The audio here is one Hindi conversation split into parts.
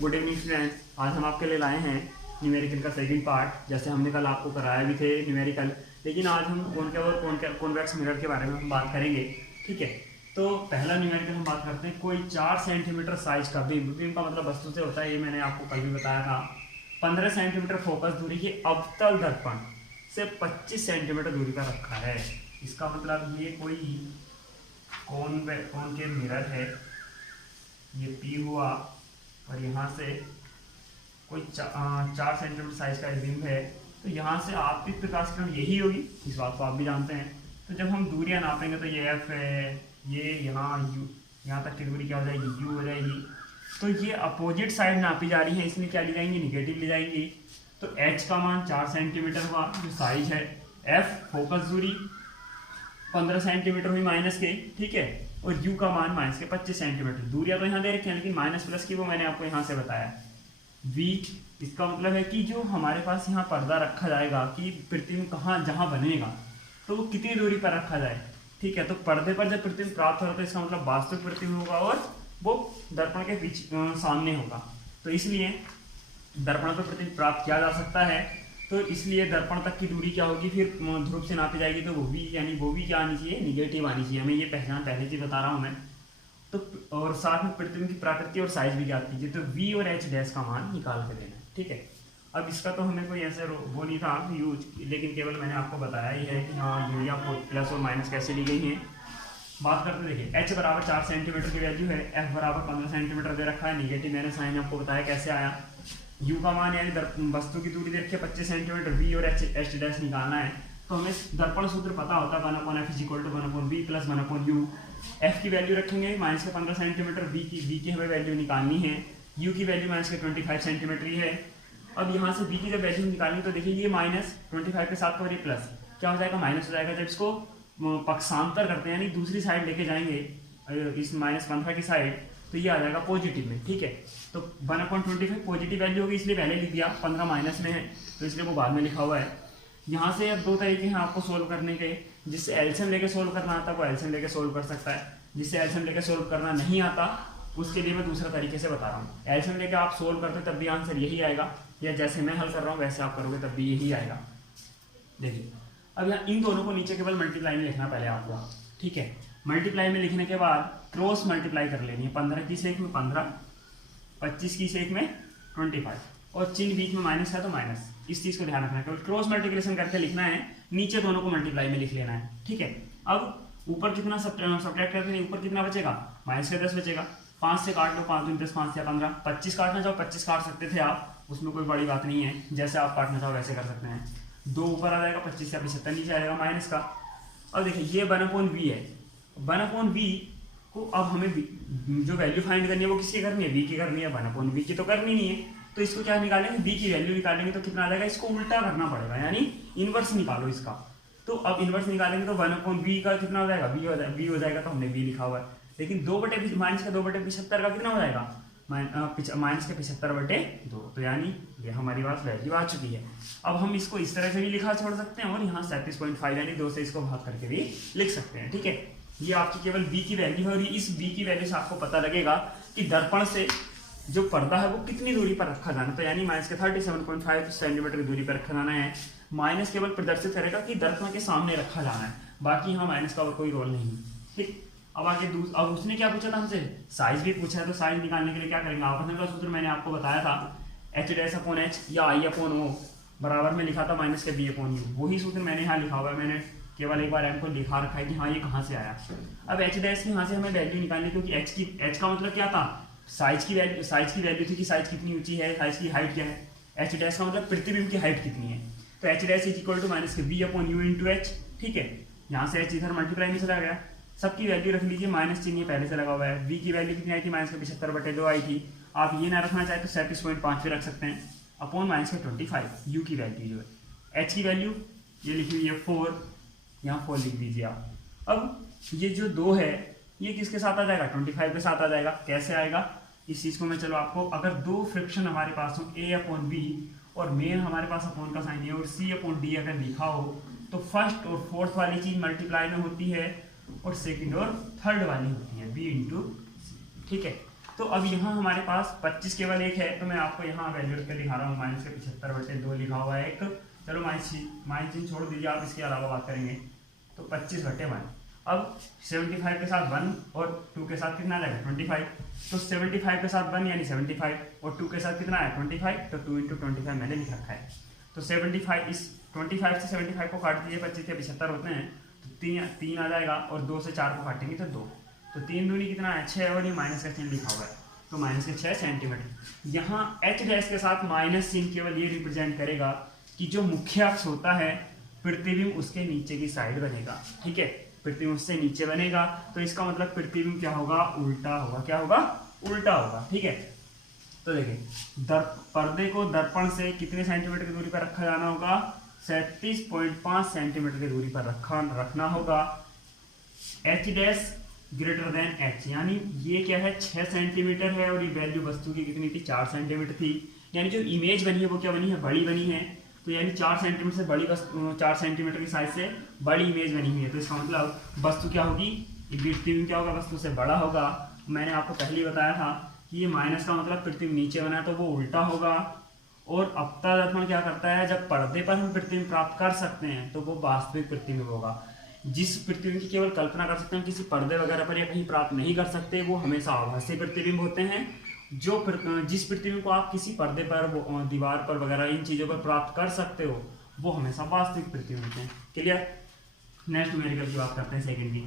Good evening student. आज हम आपके लिए लाए हैं न्यूमेरिकल का सेकंड पार्ट। जैसे हमने कल आपको कराया भी थे न्यूमेरिकल, लेकिन आज हम कॉन्वेक्स मिरर के बारे में हम बात करेंगे। ठीक है, तो पहला न्यूमेरिकल हम बात करते हैं। कोई 4 सेंटीमीटर साइज का बीम का मतलब वस्तु से होता है, ये मैंने आपको कल भी बताया था। 15 सेंटीमीटर फोकस दूरी के अवतल दर्पण से 25 सेंटीमीटर दूरी पर रखा है। इसका मतलब ये कोई कॉनकेव मिरर है, ये P हुआ, और यहाँ से कोई 4 सेंटीमीटर साइज का बीम है। तो यहाँ से आपतित प्रकाश किरण यही होगी, इस बात को आप भी जानते हैं। तो जब हम दूरियां नापेंगे तो ये F है, ये यहाँ तक की दूरी क्या हो जाएगी, U हो जाएगी। तो ये अपोजिट साइड नापी जा रही है, इसलिए क्या ली जाएंगी, निगेटिव ले जाएंगी। तो H का मान 4 सेंटीमीटर हुआ जो साइज है, F फोकस दूरी 15 सेंटीमीटर हुई माइनस के, ठीक है, और U का मान माइनस के 25 सेंटीमीटर। दूरियां तो यहाँ दे रखी हैं, लेकिन माइनस प्लस की वो मैंने आपको यहाँ से बताया। V इसका मतलब है कि जो हमारे पास यहाँ पर्दा रखा जाएगा कि प्रतिबिंब कहाँ जहाँ बनेगा तो वो कितनी दूरी पर रखा जाए। ठीक है, तो पर्दे पर जब प्रतिबिंब प्राप्त होगा तो इसका मतलब वास्तविक प्रतिबिंब होगा और वो दर्पण के पीछे सामने होगा। तो इसलिए दर्पण पर प्रतिबिंब प्राप्त किया जा सकता है। तो इसलिए दर्पण तक की दूरी क्या होगी, फिर ध्रुव से नापी जाएगी, तो वो भी यानी वो भी क्या आनी चाहिए, निगेटिव आनी चाहिए। हमें ये पहचान पहले से बता रहा हूँ मैं। तो और साथ में प्रतिबिंब की प्रकृति और साइज भी ज्ञात कीजिए। तो V और H डैश का मान निकाल के देना है। ठीक है, अब इसका तो हमें कोई ऐसे वो नहीं था यूज, लेकिन केवल मैंने आपको बताया ही है कि हाँ दूरियाँ प्लस और माइनस कैसे ली गई हैं। बात करते देखिए, H बराबर 4 सेंटीमीटर की वैल्यू है, F बराबर 15 सेंटीमीटर दे रखा है, निगेटिव मैंने साइन आपको बताया कैसे आया। U का मान यानी वस्तु की दूरी दे रखी है 25 सेंटीमीटर, V और H डैश निकालना है। तो हमें दर्पण सूत्र पता होता है 1/F = 1/V + 1/U। F की वैल्यू रखेंगे माइनस के 15 सेंटीमीटर, V की हमें वैल्यू निकालनी है, U की वैल्यू माइनस के 25 सेंटीमीटर ही है। अब यहाँ से V की जब वैल्यू निकालनी तो देखिए ये माइनस 25 के साथ और ये प्लस क्या हो जाएगा, माइनस हो जाएगा। जब इसको पक्षांतर करते हैं यानी दूसरी साइड लेके जाएंगे इस -15 की साइड, तो ये आ जाएगा पॉजिटिव में। ठीक है, तो 1/25 पॉजिटिव वैल्यू होगी, इसलिए पहले लिख दिया। 15 माइनस में है तो इसलिए वो बाद में लिखा हुआ है। यहाँ से अब दो तरीके हैं आपको सोल्व करने के। जिससे एलसीएम लेके सोल्व करना आता है वो एलसीएम लेके सोल्व कर सकता है, जिससे एलसीएम लेके सोल्व करना नहीं आता उसके लिए मैं दूसरा तरीके से बता रहा हूँ। एलसीएम लेके आप सोल्व करते तब भी आंसर यही आएगा, या जैसे मैं हल कर रहा हूँ वैसे आप करोगे तब भी यही आएगा। देखिए, अब यहाँ इन दोनों को नीचे केवल मल्टीप्लाई में लिखना पहले आपको। ठीक है, मल्टीप्लाई में लिखने के बाद क्रॉस मल्टीप्लाई कर लेनी है। 15 की सेक में 15, 25 की सेक में 25, और चिन्ह बीच में माइनस है तो माइनस। इस चीज को ध्यान रखना है, केवल क्रॉस मल्टीप्लिकेशन करके लिखना है, नीचे दोनों को मल्टीप्लाई में लिख लेना है। ठीक है, अब ऊपर कितना सब्ट्रैक्ट करते हैं, ऊपर कितना बचेगा, माइनस का 10 बचेगा। 5 से काट लो, 5 दूनी 10, 5 से 15। 25 काटना चाहो 25 काट सकते थे आप, उसमें कोई बड़ी बात नहीं है, जैसे आप काटना चाहो वैसे कर सकते हैं। 2 ऊपर आ जाएगा, 25 से 75 नीचे आएगा माइनस का। अब देखिए ये 1/V है, 1/V को अब हमें जो वैल्यू फाइंड करनी है वो किसकी करनी है, V की करनी है। 1/V की तो करनी नहीं है, तो इसको क्या निकालेंगे, V की वैल्यू निकालेंगे। तो कितना आ जाएगा, इसको उल्टा करना पड़ेगा, यानी इनवर्स निकालो इसका। तो अब इनवर्स निकालेंगे तो 1/V का कितना हो जाएगा, V हो जाएगा, तो हमने V लिखा हुआ है। लेकिन माइनस का 2/75 का कितना हो जाएगा, माइनस के 75/2। तो यानी ये हमारी पास वैल्यू आ चुकी है। अब हम इसको इस तरह से भी लिखा छोड़ सकते हैं, और यहाँ 37.5 यानी 2 से इसको भाग करके भी लिख सकते हैं। ठीक है, ये आपकी केवल V की वैल्यू है, और इस V की वैल्यू से आपको पता लगेगा कि दर्पण से जो पर्दा है वो कितनी दूरी पर रखा जाना है। तो यानी माइनस के 37.5 सेंटीमीटर की दूरी पर रखा जाना है। माइनस केवल प्रदर्शित करेगा कि दर्पण के सामने रखा जाना है, बाकी यहाँ माइनस का और कोई रोल नहीं। ठीक, अब आगे अब उसने क्या पूछा था हमसे, साइज भी पूछा है। तो साइज निकालने के लिए क्या करेंगे, आपने का सूत्र मैंने आपको बताया था, H'/H या I/O बराबर में लिखा था माइनस के B/U। वही सूत्र मैंने यहाँ लिखा हुआ है, मैंने केवल एक बार M को लिखा रखा है कि हाँ ये कहाँ से आया। अब H' की यहाँ से हमें वैल्यू निकालनी, क्योंकि H का मतलब क्या था, साइज की वैल्यू थी कि साइज कितनी ऊंची है, साइज की हाइट क्या है। H' का मतलब प्रतिबिंब की हाइट कितनी है। तो H' = -V/U × H। ठीक है, यहाँ से H इधर मल्टीप्लाई में चला गया, सबकी वैल्यू रख लीजिए, माइनस चिन्ह पहले से लगा हुआ है। V की वैल्यू कितनी आई थी, माइनस के 75/2 आई थी। आप ये ना रखना चाहे तो 37.5 पे रख सकते हैं, अपॉन माइनस के 25। U की वैल्यू जो है, H की वैल्यू ये लिखी हुई है 4, यहाँ 4 लिख दीजिए आप। अब ये जो 2 है ये किसके साथ आ जाएगा, 25 के साथ आ जाएगा। कैसे आएगा इस चीज को मैं चलो आपको, अगर 2 फ्रिक्शन हमारे पास हो A/B, और मेन हमारे पास अपॉन का साइन है, और C/D अगर लिखा हो, तो फर्स्ट और फोर्थ वाली चीज मल्टीप्लाई में होती है, और सेकंड और थर्ड वाली होती है B × C। ठीक है, तो अब यहाँ हमारे पास 25 केवल एक है, तो मैं आपको यहाँ वैल्यू रख के दिखा रहा हूँ। माइनस के 75/2 लिखा हुआ है एक, चलो माइनस चिन्ह छोड़ दीजिए, आप इसके अलावा बात करेंगे तो 25/1। अब 75 के साथ 1 और 2 के साथ कितना आ जाएगा 25, तो 75 के साथ 1 यानी 75 और 2 के साथ कितना है 25, तो 2 × 25 मैंने लिख रखा है। तो 75 इस 25 से 75 को काट दीजिए, 25 के 75 होते हैं, तो 3 आ जाएगा और 2 से 4 को काटेंगे तो 2, तो 3 दूनी कितना है 6 और ये माइनस का चिन्ह लिखा हुआ है, तो माइनस के 6 सेंटीमीटर। यहाँ h डैश के साथ माइनस चिन्ह केवल ये रिप्रेजेंट करेगा कि जो मुख्य अक्ष होता है प्रतिबिंब उसके नीचे की साइड बनेगा, ठीक है, प्रतिबिंब उससे नीचे बनेगा, तो इसका मतलब प्रतिबिंब क्या होगा उल्टा होगा, क्या होगा उल्टा होगा, ठीक है। तो देखिए पर्दे को दर्पण से कितने सेंटीमीटर की दूरी पर रखा जाना होगा, 37.5 सेंटीमीटर की दूरी पर रखना होगा। h dash greater than h, यानी ये क्या है 6 सेंटीमीटर है और ये वैल्यू वस्तु की कितनी थी 4 सेंटीमीटर थी, यानी जो इमेज बनी है वो क्या बनी है बड़ी बनी है, तो यानी 4 सेंटीमीटर से बड़ी वस्तु 4 सेंटीमीटर की साइज से बड़ी इमेज बनी हुई है, तो इसका मतलब वस्तु क्या होगी प्रतिबिंब क्या होगा वस्तु से बड़ा होगा। मैंने आपको पहले ही बताया था कि ये माइनस का मतलब प्रतिबिंब नीचे बना है तो वो उल्टा होगा। और अपता दर्पण क्या करता है, जब पर्दे पर हम प्रतिबिंब प्राप्त कर सकते हैं तो वो वास्तविक प्रतिबिंब होगा। जिस प्रतिबिंब की केवल कल्पना कर सकते हैं किसी पर्दे वगैरह पर या कहीं प्राप्त नहीं कर सकते, वो हमेशा आभासी प्रतिबिंब होते हैं। जिस प्रतिबिंब को आप किसी पर्दे पर दीवार पर वगैरह इन चीज़ों पर प्राप्त कर सकते हो वो हमेशा वास्तविक प्रतिबिंब होते हैं। क्लियर। नेक्स्ट न्यूमेरिकल की बात करते हैं सेकंड की।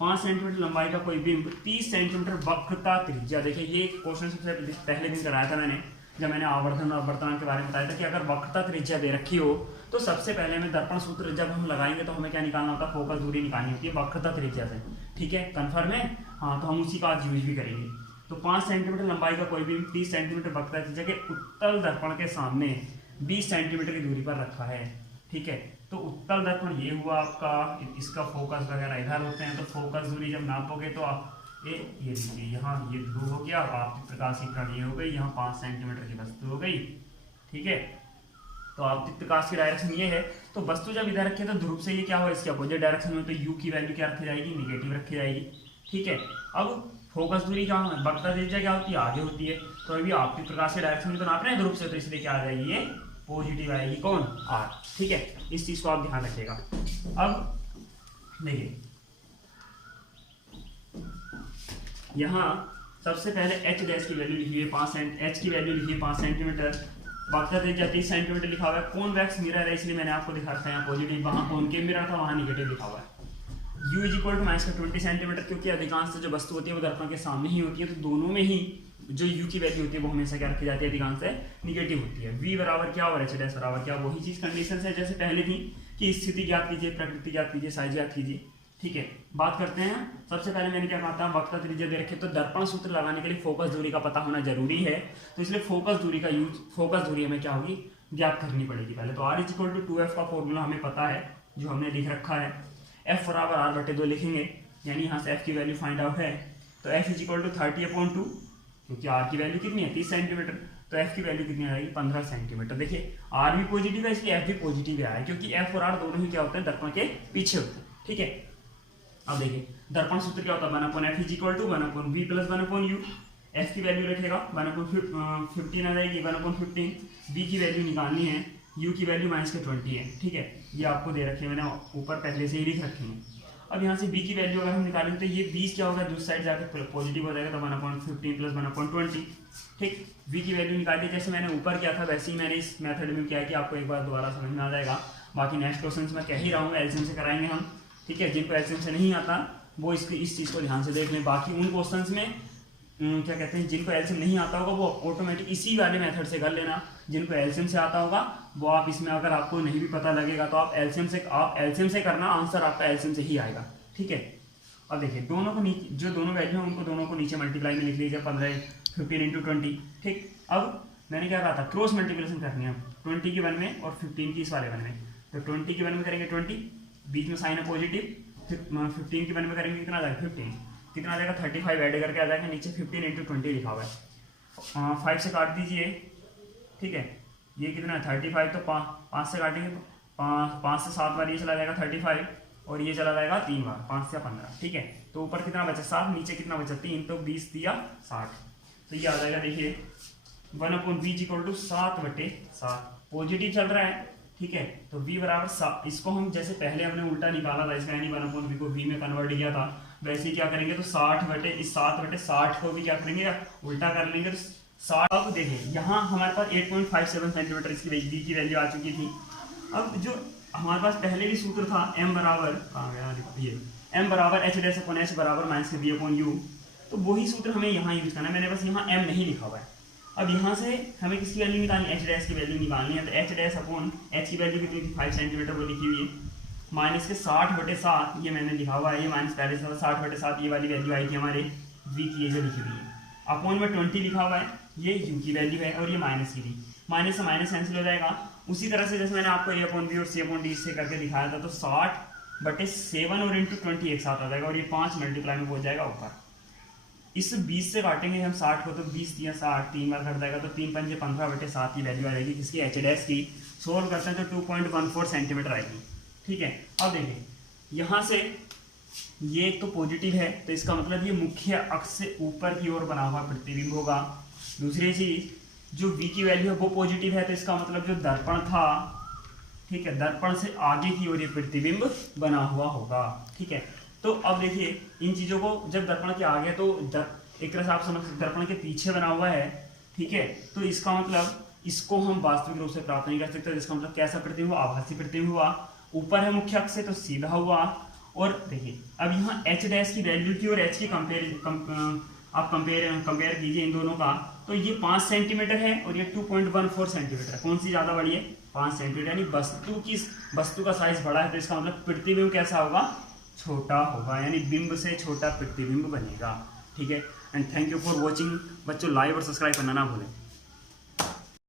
5 सेंटीमीटर लंबाई का कोई बिंब 30 सेंटीमीटर वक्रता त्रिज्या, देखिए ये क्वेश्चन सबसे पहले दिन कराया था मैंने, जब मैंने आवर्धन और अपवर्तनांक के बारे में बताया था कि अगर वक्रता त्रिज्या दे रखी हो तो सबसे पहले हमें दर्पण सूत्र जब हम लगाएंगे तो हमें क्या निकालना होता है, फोकस दूरी निकालनी होती है वक्रता त्रिज्या से, ठीक है, कन्फर्म है। हाँ, तो हम उसी का आज यूज भी करेंगे। तो 5 सेंटीमीटर लंबाई का कोई बिंब 30 सेंटीमीटर वक्रता त्रिज्या के उत्तल दर्पण के सामने 20 सेंटीमीटर की दूरी पर रखा है, ठीक है। तो उत्तल दर्पण ये हुआ आपका, इसका फोकस वगैरह इधर होते हैं, तो फोकस दूरी जब नापोगे तो आप ये देखिए यहाँ ये ध्रुव हो गया, आपतित प्रकाश की किरण ये हो गई, यहाँ 5 सेंटीमीटर की वस्तु हो गई, ठीक है। तो आपतित प्रकाश की डायरेक्शन ये है, तो वस्तु जब इधर रखे तो ध्रुव से ये क्या हो इसके अपोजिट डायरेक्शन में, तो यू की वैल्यू क्या रखी जाएगी निगेटिव रखी जाएगी, ठीक है। अब फोकस दूरी क्या है, वक्रता त्रिज्या क्या होती है आगे होती है, तो अभी आपतित प्रकाश के डायरेक्शन में तो नाप रहे हैं ध्रुव से, तो इसलिए क्या आ जाएगी ये पॉजिटिव आएगी, कौन आर, ठीक है। इस चीज को आप ध्यान रखिएगा। अब देखिए यहाँ सबसे पहले h डैश की वैल्यू लिखिए 5 h की वैल्यू लिखिए 5 सेंटीमीटर, वक्रता त्रिज्या 30 सेंटीमीटर लिखा हुआ है। कॉन्वेक्स मिरर है इसलिए मैंने आपको दिखा रखा है पॉजिटिव, वहाँ कॉनकेव मिरर था वहाँ निगेटिव लिखा हुआ है। u = -20 सेंटीमीटर, क्योंकि अधिकांश जो वस्तु होती है वो दर्पण के सामने ही होती है, तो दोनों में ही जो u की वैल्यू होती है वो हमेशा क्या रखी जाती है, अधिकांश से निगेटिव होती है। v बराबर क्या और h डैश बराबर क्या, वही चीज कंडीशन है जैसे पहले थी कि स्थिति ज्ञात कीजिए, प्रकृति ज्ञात कीजिए, साइज ज्ञात कीजिए, ठीक है। बात करते हैं, सबसे पहले मैंने क्या कहा था, वक्रता त्रिज्या दे रखे तो दर्पण सूत्र लगाने के लिए फोकस दूरी का पता होना जरूरी है, तो इसलिए फोकस दूरी का यूज, फोकस दूरी हमें क्या होगी ज्ञात करनी पड़ेगी पहले। तो r = 2f का फॉर्मूला हमें पता है जो हमने लिख रखा है, f बराबर r/2 लिखेंगे, यानी यहाँ से f की वैल्यू फाइंड आउट है, तो f = 30/2, क्योंकि r की वैल्यू कितनी है 30 सेंटीमीटर, तो f की वैल्यू कितनी आएगी 15 सेंटीमीटर। देखिए r भी पॉजिटिव है इसलिए f भी पॉजिटिव आया है, क्योंकि f और r दोनों ही क्या होते हैं दर्पण के पीछे होते हैं, ठीक है। अब देखिए दर्पण सूत्र क्या होता है, 1/f = 1/v + 1/u, f की वैल्यू रखेगा 1/15 आ जाएगी, 1/15, v की वैल्यू निकालनी है, u की वैल्यू -20 है, ठीक है। ये आपको दे रखी है, मैंने ऊपर पहले से ही लिख रखी है। अब यहाँ से v की वैल्यू अगर हम निकालेंगे तो ये 20 क्या होगा दूसरी साइड जाकर पॉजिटिव हो जाएगा, तो 1/15 + 1/20, ठीक। v की वैल्यू निकाल दी, जैसे मैंने ऊपर किया था वैसे ही मैंने इस मेथड में किया है कि आपको एक बार दोबारा समझ में आ जाएगा। बाकी नेक्स्ट क्वेश्चन में कह ही रहा हूँ एलसीएम से कराएंगे हम, ठीक है। जिनको एलसीएम से नहीं आता वो इस चीज़ को ध्यान से देख लें। बाकी उन क्वेश्चंस में क्या कहते हैं, जिनको एलसीएम नहीं आता होगा वो ऑटोमेटिक इसी वाले मेथड से कर लेना, जिनको एलसीएम से आता होगा वो आप इसमें, अगर आपको नहीं भी पता लगेगा तो आप एलसीएम से करना, आंसर आपका एलसीएम से ही आएगा, ठीक है। अब देखिए दोनों को नीचे, जो दोनों वैल्यू हैं उनको दोनों को नीचे मल्टीप्लाई में लिख लीजिए, 15 × 20, ठीक। अब मैंने क्या कहा था, क्रॉस मल्टीप्लिकेशन करनी है 20 की 1 में और 15 की इस वाले 1 में, तो 20 की 1 में करेंगे 20, बीच में साइन है पॉजिटिव, 15 की 1 में करेंगे कितना आ जाएगा 15, कितना आ जाएगा 35 ऐड करके आ जाएगा, नीचे 15 × 20 लिखा हुआ है, 5 से काट दीजिए, ठीक है। ये कितना है 35, तो 5 से काटेंगे तो 5 से 7 बार ये चला जाएगा 35, और ये चला जाएगा 3 बार 5 से 15, ठीक है। तो ऊपर कितना बचा 7, नीचे कितना बचा 3, तो 20 दिया 60, तो ये आ जाएगा देखिए 1/v इक्वल टू 7/7 पॉजिटिव चल रहा है, ठीक है। तो v बराबर 7, इसको हम जैसे पहले हमने उल्टा निकाला था इसका, यानी 1/v को v में कन्वर्ट किया था, वैसे ही क्या करेंगे तो 7/60 को भी क्या करेंगे उल्टा कर लेंगे तो 60। अब देखिए यहाँ हमारे पास 8.57 सेंटीमीटर इसकी v की वैल्यू आ चुकी थी। अब जो हमारे पास पहले भी सूत्र था m बराबर कहाँ गया, ये m बराबर h' बराबर -v/u, तो वही सूत्र हमें यहाँ यूज करना है। मैंने बस यहाँ m नहीं लिखा हुआ है। अब यहाँ से हमें किसकी वैल्यू निकालनी है, h' की वैल्यू निकालनी है। तो h' की वैल्यू कितनी थी 5 सेंटीमीटर वो लिखी हुई है, माइनस के 60/7 ये मैंने लिखा हुआ है, ये माइनस पहले से 60/7 ये वाली वैल्यू आई थी हमारे v की, ये जो लिखी हुई है। अपॉन में 20 लिखा हुआ है, ये u की वैल्यू है और ये माइनस की थी, माइनस से माइनस कैंसिल हो जाएगा। उसी तरह से जैसे मैंने आपको a/b और c/d से करके दिखाया था, तो 60/7 और इंटू 20 एक साथ आ जाएगा और ये 5 मल्टीप्लाई में पहुंच जाएगा ऊपर। इस 20 से काटेंगे हम 60 को, तो 20 या 60 3 बार कट जाएगा, तो 3 पंजे 15/7 की वैल्यू आ जाएगी किसकी h' की। सोल्व करते हैं तो 2.14 सेंटीमीटर आएगी, ठीक है। अब देखिए यहाँ से ये एक तो पॉजिटिव है, तो इसका मतलब ये मुख्य अक्ष से ऊपर की ओर बना हुआ प्रतिबिंब होगा। दूसरी चीज जो v की वैल्यू है वो पॉजिटिव है, तो इसका मतलब जो दर्पण था, ठीक है, दर्पण से आगे की ओर ये प्रतिबिंब बना हुआ होगा, ठीक है। तो अब देखिए इन चीजों को जब दर्पण के आगे, तो एक तरह से आप समझ सकते दर्पण के पीछे बना हुआ है, ठीक है। तो इसका मतलब इसको हम वास्तविक रूप से प्राप्त नहीं कर सकते, जिसका मतलब कैसा प्रतिबिंब हुआ, आभासी प्रतिबिंब हुआ। ऊपर है मुख्य अक्ष से तो सीधा हुआ। और देखिए अब यहाँ h' की वैल्यू की और h की आप कंपेयर कीजिए इन दोनों का, तो ये 5 सेंटीमीटर है और ये 2.14 सेंटीमीटर है। कौन सी ज्यादा बड़ी है, 5 सेंटीमीटर, यानी वस्तु का साइज बड़ा है, तो इसका मतलब प्रतिबिंब कैसा होगा, छोटा होगा, यानी बिंब से छोटा प्रतिबिंब बनेगा, ठीक है। And thank you for watching बच्चों, लाइक और सब्सक्राइब करना ना भूलें।